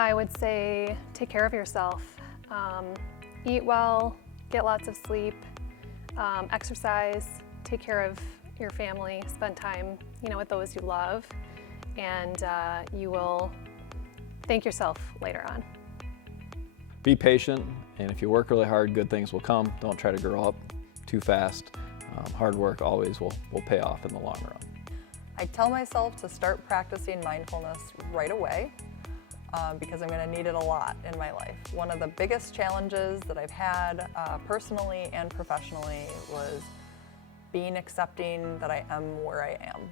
I would say take care of yourself. Eat well, get lots of sleep, exercise, take care of your family, spend time, with those you love, and you will thank yourself later on. Be patient, and if you work really hard, good things will come. Don't try to grow up too fast. Hard work always will pay off in the long run. I tell myself to start practicing mindfulness right away because I'm going to need it a lot in my life. One of the biggest challenges that I've had personally and professionally was being accepting that I am where I am.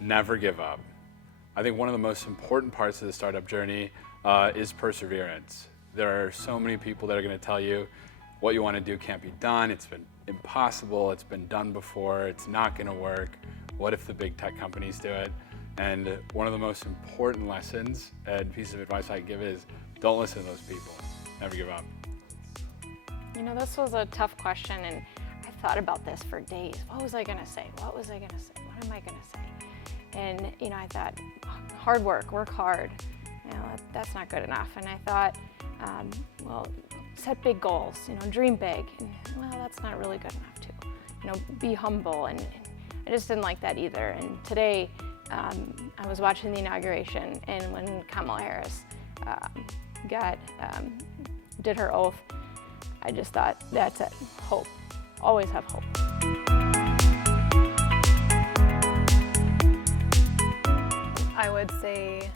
Never give up. I think one of the most important parts of the startup journey is perseverance. There are so many people that are going to tell you what you want to do can't be done, it's been impossible, it's been done before, it's not going to work. What if the big tech companies do it? And one of the most important lessons and pieces of advice I give is don't listen to those people. Never give up. This was a tough question, and I thought about this for days. What was I going to say? What was I going to say? What am I going to say? And I thought, hard work, work hard. That's not good enough. And I thought, well, set big goals. Dream big. And well, that's not really good enough too. Be humble. And I just didn't like that either. And today, I was watching the inauguration, and when Kamala Harris did her oath, I just thought, that's it. Hope. Always have hope. I would say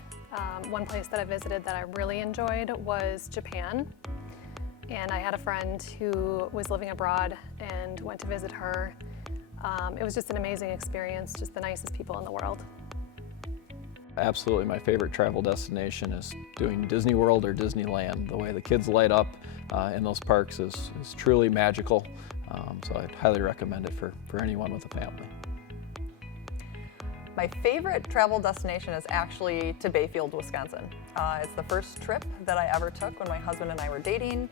one place that I visited that I really enjoyed was Japan. And I had a friend who was living abroad and went to visit her. It was just an amazing experience, just the nicest people in the world. Absolutely, my favorite travel destination is doing Disney World or Disneyland. The way the kids light up in those parks is truly magical. So I'd highly recommend it for anyone with a family. My favorite travel destination is actually to Bayfield, Wisconsin. It's the first trip that I ever took when my husband and I were dating.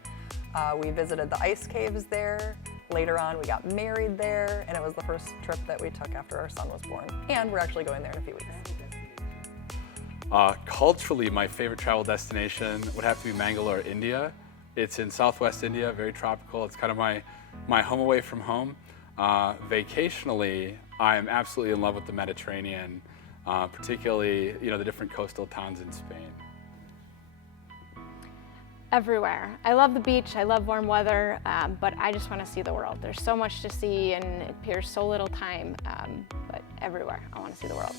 We visited the ice caves there. Later on, we got married there, and it was the first trip that we took after our son was born. And we're actually going there in a few weeks. Culturally, my favorite travel destination would have to be Mangalore, India. It's in southwest India, very tropical. It's kind of my home away from home. Vacationally, I am absolutely in love with the Mediterranean, particularly the different coastal towns in Spain. Everywhere. I love the beach, I love warm weather, but I just want to see the world. There's so much to see, and it appears so little time, but everywhere. I want to see the world.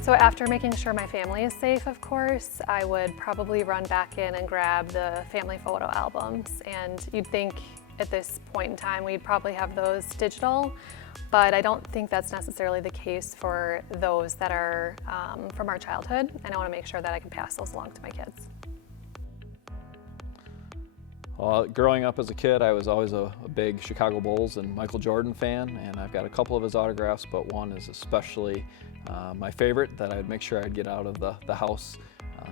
So after making sure my family is safe, of course, I would probably run back in and grab the family photo albums. And you'd think at this point in time we'd probably have those digital, but I don't think that's necessarily the case for those that are from our childhood, and I want to make sure that I can pass those along to my kids. Well, growing up as a kid, I was always a big Chicago Bulls and Michael Jordan fan, and I've got a couple of his autographs, but one is especially my favorite that I'd make sure I'd get out of the house,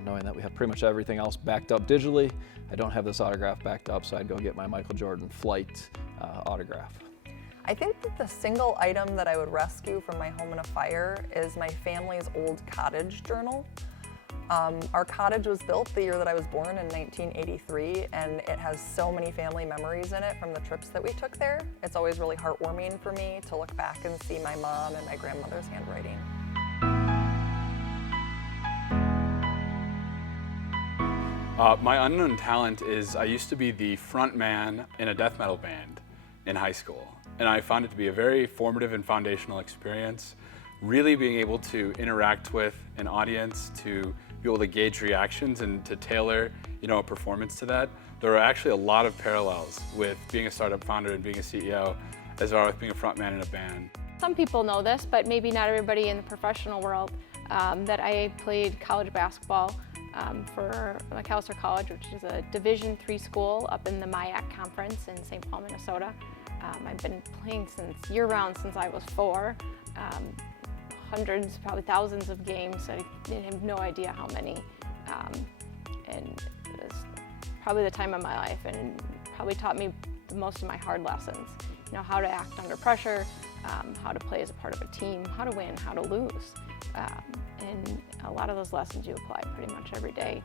knowing that we have pretty much everything else backed up digitally. I don't have this autograph backed up, so I'd go get my Michael Jordan flight autograph. I think that the single item that I would rescue from my home in a fire is my family's old cottage journal. Our cottage was built the year that I was born in 1983, and it has so many family memories in it from the trips that we took there. It's always really heartwarming for me to look back and see my mom and my grandmother's handwriting. My unknown talent is I used to be the front man in a death metal band in high school, and I found it to be a very formative and foundational experience. Really being able to interact with an audience, to be able to gauge reactions and to tailor, a performance to that. There are actually a lot of parallels with being a startup founder and being a CEO as there are with being a front man in a band. Some people know this, but maybe not everybody in the professional world, that I played college basketball for McAllister College, which is a Division III school up in the MIAC conference in St. Paul, Minnesota. I've been playing year-round since I was 4. Hundreds, probably thousands of games. I have no idea how many. And it was probably the time of my life, and probably taught me most of my hard lessons. you know, how to act under pressure, how to play as a part of a team, how to win, how to lose. And a lot of those lessons you apply pretty much every day.